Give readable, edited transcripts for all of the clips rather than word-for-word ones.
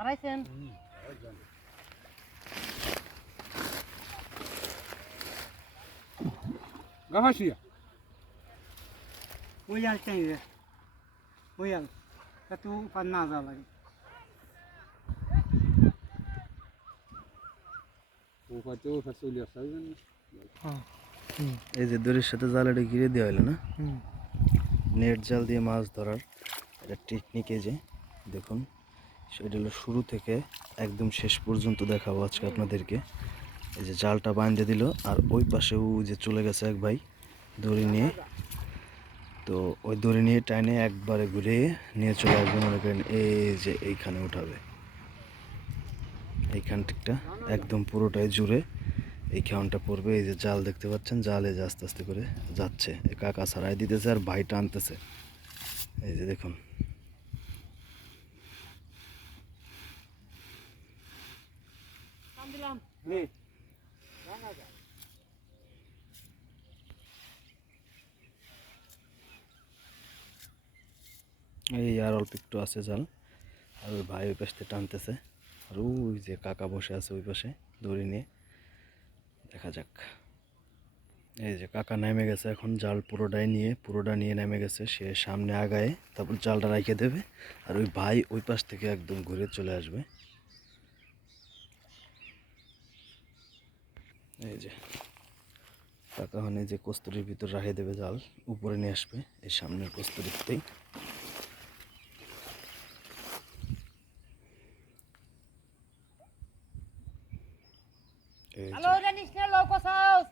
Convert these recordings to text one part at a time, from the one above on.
আড়াইছেন গাহাসিয়া ওইয়াল চাইবে ওইয়াল এত পার না যাওয়া লাগে ওখানেও ফসল আসবে এই যে দড়ির সাথে জালটা ঘিরে দেওয়া হলো না, নেট জাল দিয়ে মাছ ধরার একটা টেকনিক। এই যে দেখুন, সেটা হলো শুরু থেকে একদম শেষ পর্যন্ত দেখাবো আজকে আপনাদেরকে। এই যে জালটা বাঁধে দিল, আর ওই পাশেও যে চলে গেছে এক ভাই দড়ি নিয়ে। তো ওই দড়ি নিয়ে টাইনে একবারে ঘুরে নিয়ে চলে আসবে, মনে করেন এই যে এইখানে উঠাবে, এইখানটা একদম পুরোটাই জুড়ে এই খেওয়ানটা পড়বে। এই যে জাল দেখতে পাচ্ছেন, জালে যে আস্তে আস্তে করে যাচ্ছে, কাকা ছাড়াই দিতেছে আর ভাই টানতেছে। এই যে দেখুন, এই আর অল্প একটু আছে জাল, আর ওই ভাই ওই পাশ থেকে টানতেছে, আর ওই যে কাকা বসে আছে ওই পাশে দড়ি নিয়ে। দেখা যাক। এই যে কাকা নেমে গেছে, এখন জাল পুরোটা নিয়ে নেমে গেছে। সে সামনে আগায়, তারপর জালটা রাখিয়ে দেবে, আর ওই ভাই ওই পাশ থেকে একদম ঘুরে চলে আসবে। এই যে কাকা হনে যে কস্তুরির ভিতর রাখিয়ে দেবে, জাল উপরে নিয়ে আসবে এই সামনের কস্তুরিতেই। হ্যালো জানিস না লোক সাউস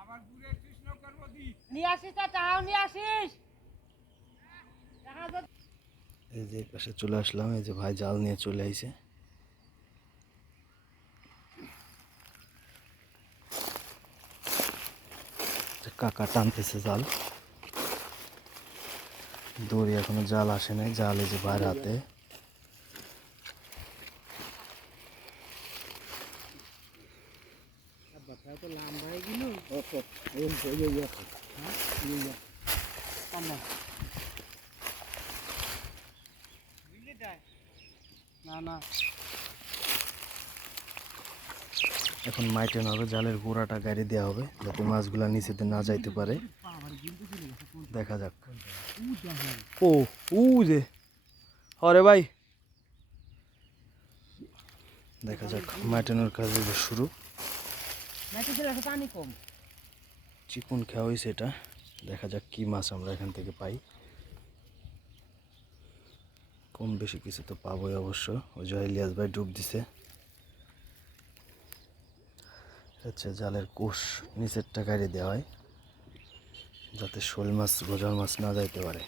আবার ঘুরে কৃষ্ণ করবি নিয়ে আসিস তা টাও নিয়ে আসিস এই যে পাশে চলে আসলাম, এই যে ভাই জাল নিয়ে চলে আইছে। কাকা টানতেছে জাল, দড়ি এখনো জাল আসে নাই, জাল এই যে বাইরে হাতে। তো লম্বা হয়ে গেল না না এখন মাইটেন হবে, জালের গোড়াটা গাড়ি দেওয়া হবে যাতে মাছগুলা নিচেতে না যাইতে পারে। দেখা যাক। ও উ যে হরে ভাই, দেখা যাক মাইটেনের কাজ শুরু। পানি কম চিকন খাওয়া হয়েছে এটা, দেখা যাক কি মাছ আমরা এখান থেকে পাই। কম বেশি কিছু তো পাবোই অবশ্য। ওই যে ইলিয়াস ভাই ডুব দিছে। আচ্ছা, জালের কোষ নিচেরটা গাড়ি দেওয়া হয় যাতে শোল মাছ গোজার মাছ না যাইতে পারে।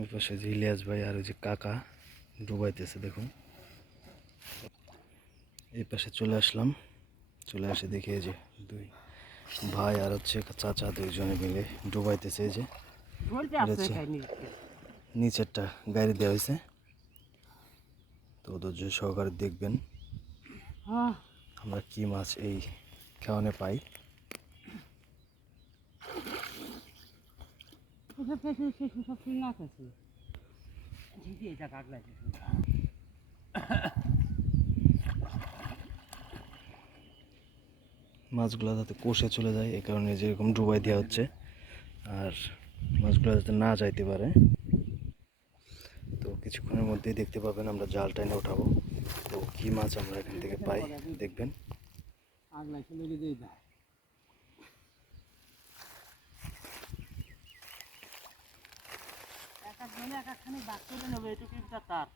ওই পাশে যে ইলিয়াস ভাই আর ওই যে কাকা ডুবাইতেছে দেখুন। এই পাশে চলে আসলাম, চলে আসে দেখি এই যে দুই ভাই আর হচ্ছে চাচা দুইজনে মিলে ডুবাইতেছে। এই যে নিচেরটা গাড়ি দেওয়া হয়েছে, তো ধৈর্য সহকারে দেখবেন আমরা কি মাছ এই খাওয়ানে পাই। মাছগুলো যাতে কষে চলে যায় এই কারণে যেরকম ডুবাই দেওয়া হচ্ছে, আর মাছগুলো যাতে না যাইতে পারে। তো কিছুক্ষণের মধ্যেই দেখতে পাবেন আমরা জাল টাইনে উঠাবো। তো কি মাছ আমরা এখান থেকে পাই দেখবেন। একখানি বাক করে নেবে এটুকু তার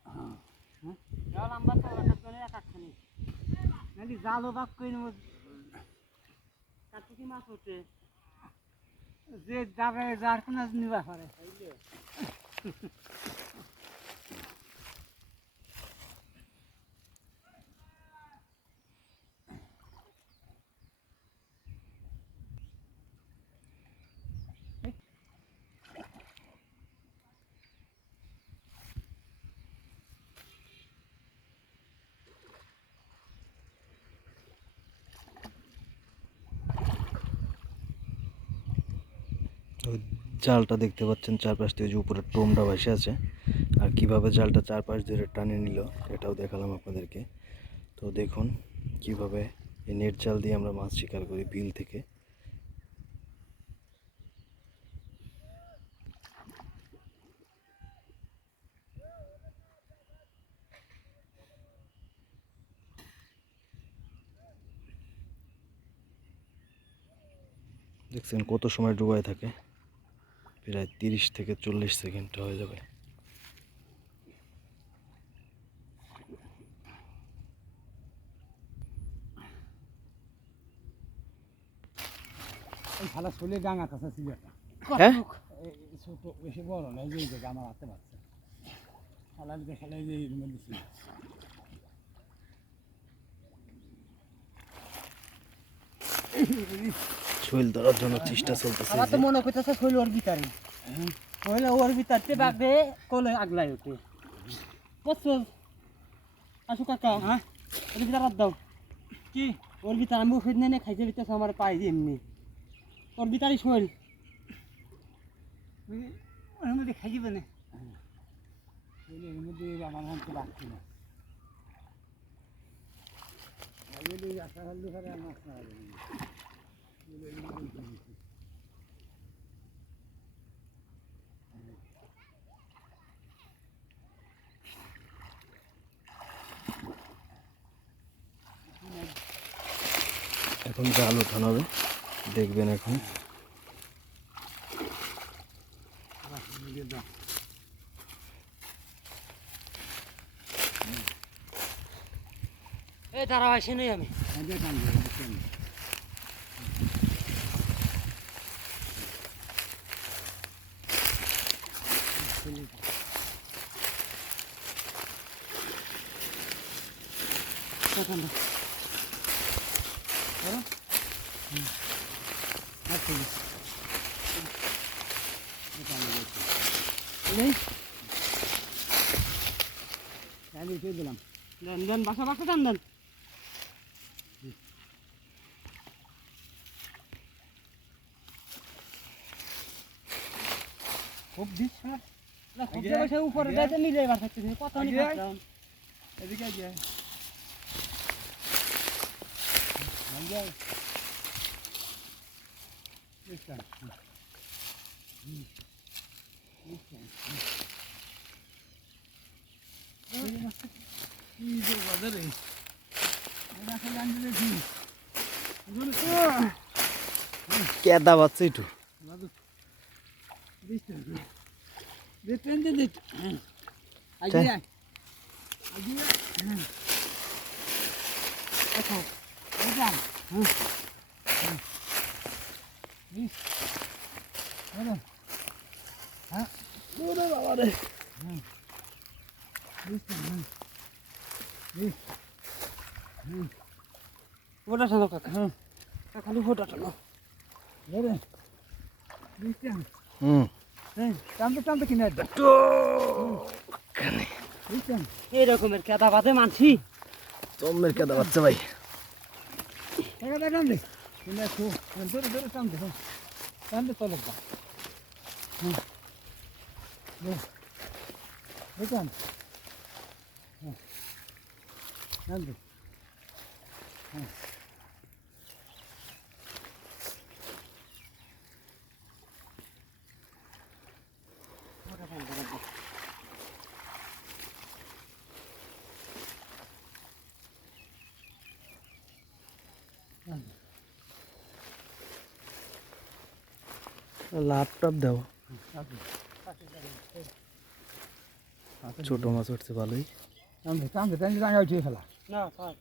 লম্বা তো একজনের একখানি নাকি জালও বাক করে নেব তার কি মাছ হচ্ছে যে যাবে যার কোনো নিবা পারে ওই জালটা দেখতে পাচ্ছেন চারপাশ থেকে যে উপরে টোমটা ভাসে আছে, আর কিভাবে জালটা চারপাশ ধরে টানে নিল এটাও দেখালাম আপনাদেরকে। তো দেখুন কিভাবে এই নেট জাল দিয়ে আমরা মাছ শিকার করি বিল থেকে। দেখছেন কত সময় ডুবায় থাকে, প্রায় 30 থেকে 40 সেকেন্ড হয়ে যাবে। এই শালা শোলে ডাঙা কাছে ছিল একটা। হ্যাঁ এই ছোট বেশি বড় না, এই যে এই জায়গা আমার হাতে পাচ্ছে শালার যে শালা এই যে এর মধ্যে ছিল। শৈল ধরার জন্য চেষ্টা চলতেছে। আমার তো মনে করতেছে শৈল ওর ভিতরে শৈল ওর ভিতরতে বাঘে কোলে আগলাই ওঠে। বুঝছো আসু কাকা, হ্যাঁ ওর ভিতরে রাত দাও কি ওর ভিতরে আমি ওষুধ নিয়ে খাইতে ভিতরে আমার পাই এমনি ওর ভিতরে শৈল ওর মধ্যে খাই যাবে না, এর মধ্যে আমার হাতে বাড়ছে না। আশা হলে পরে আর মাছ না হবে। এখন জাল ওঠানো হবে, দেখবেন এখন। এই তারা আসে নাই আমি আমি উঠে দিলাম। দেন দেন বাসা বাসা দেন দেন খুব দিস না, না খুঁজে বসে উপরে যাইতে মিলে বার থাকতে কত নি খাচ্ছিলাম এদিকে আয় যা। ভাঙ্গা বুঝছ এই যে বাজারে এটা আসলে আনতে দেখি কেদা বাচ্চা একটু দেখতেন যে দেখ চাই। আগে আগে আচ্ছা বুঝলাম হ্যাঁ ওরে বাবা রে ওটা টানো কাকা খালি ফোটা টানো টানতে টানতে কিনে এই রকমের কেদা বাদে মানছি তোমের কেদা বাচ্চা ভাই। টানতে কিনে ধরে ধরে টানতে টানতে চলে বুঝলাম টানতে ল্যাপটপ দাও, ছোট মাছ উঠছে ভালোই। টানতে টানতে টানতে টাঙ্গা উঠিয়ে ফেলা না থাক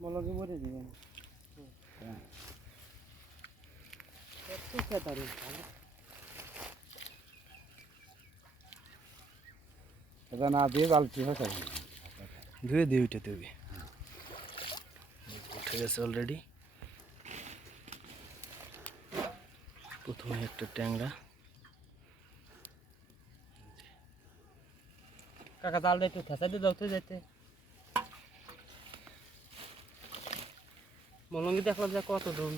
মলকে বলে দিবেন এটা না দিয়ে বালতি হয়ে ধুয়ে দিয়ে উঠে দেবে, উঠে গেছে অলরেডি। প্রথমে একটা ট্যাংরা, কাকা জালটা একটু খেসা দিয়ে দাও তো যেতে মলঙ্গি দেখলাম যে কত দূর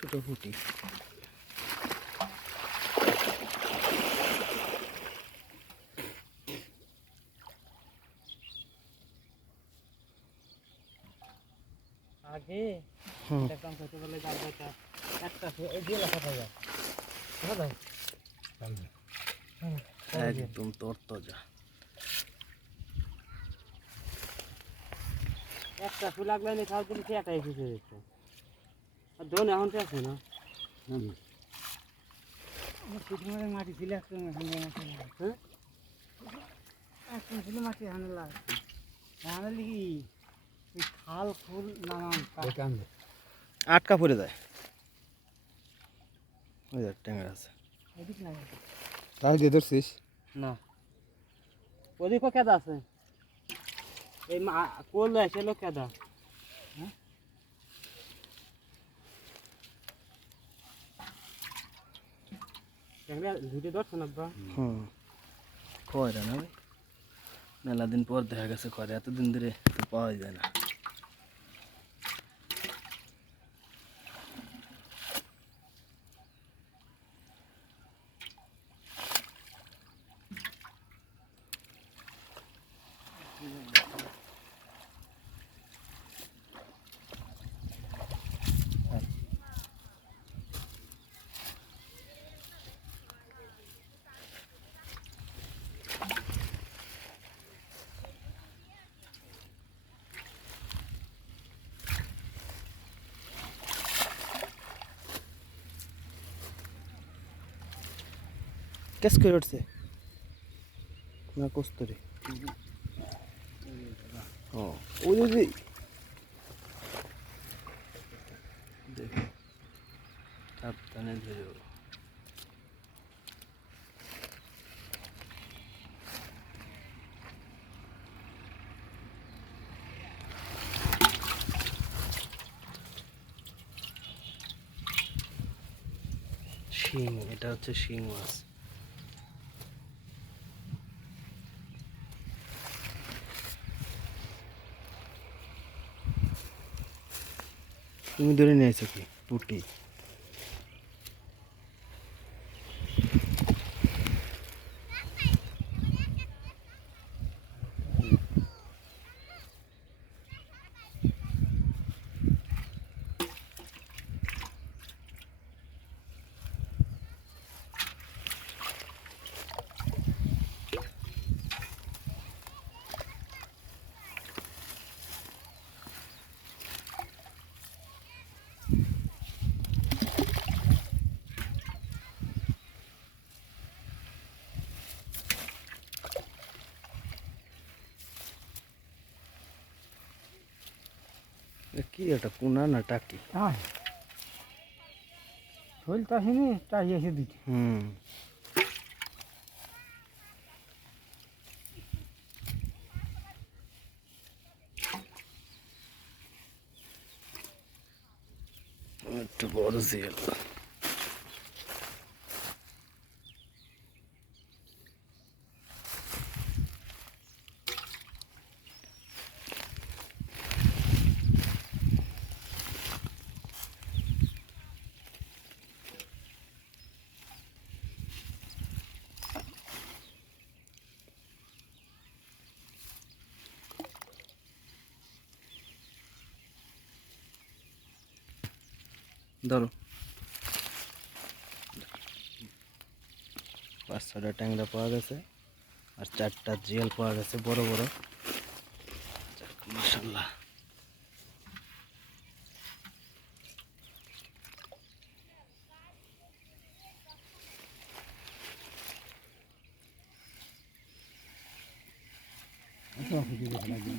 ছোট পুঁটি। আগে হুম। দেখলাম ছোটবেলায় গাছটা একটা এই দিয়ে লেখা থাকে বুঝলো একদম তরতাজা। একটা ফুল লাগলে নি খাওয়া দিলে একাই খুশি হয়েছে আর ধন এখন তো আছে না আমার পিছনে মাটি ছিল একটা হ্যাঁ একটা ছিল মাটি হানলা হানার লিখি ওই খাল ফুল নানান দেখান আটকা পড়ে যায়। ওই দেখ ট্যাংরা আছে। এদিক না তাই দিয়ে ধরছিস না ওদিকে কেদা আছে এই কোল এসে লোক কেদা ধুতে ধরছো না বা হুম, খয়রা না ভাই, মেলা দিন পর দেখা গেছে খয়রা, এতদিন ধরে তো পাওয়া যায় না। কেস করে উঠছে না কস্তুরি? ও ওই যে দেখো সাবধানে ধরে। শিং, এটা হচ্ছে শিং মাছ। তুমি ধরে নিয়েছো কি পুঁটি? কি এটা পোনা না টাকি? হ্যাঁ শৈলটা আসেনি তাই এসে দিচ্ছে হুম, একটু বড় জিয়াল। ধরো, 5-6টা ট্যাংরা পাওয়া গেছে আর 4টা জিয়াল পাওয়া গেছে বড় বড়। মাশাআল্লাহ। অসুবিধা লাগে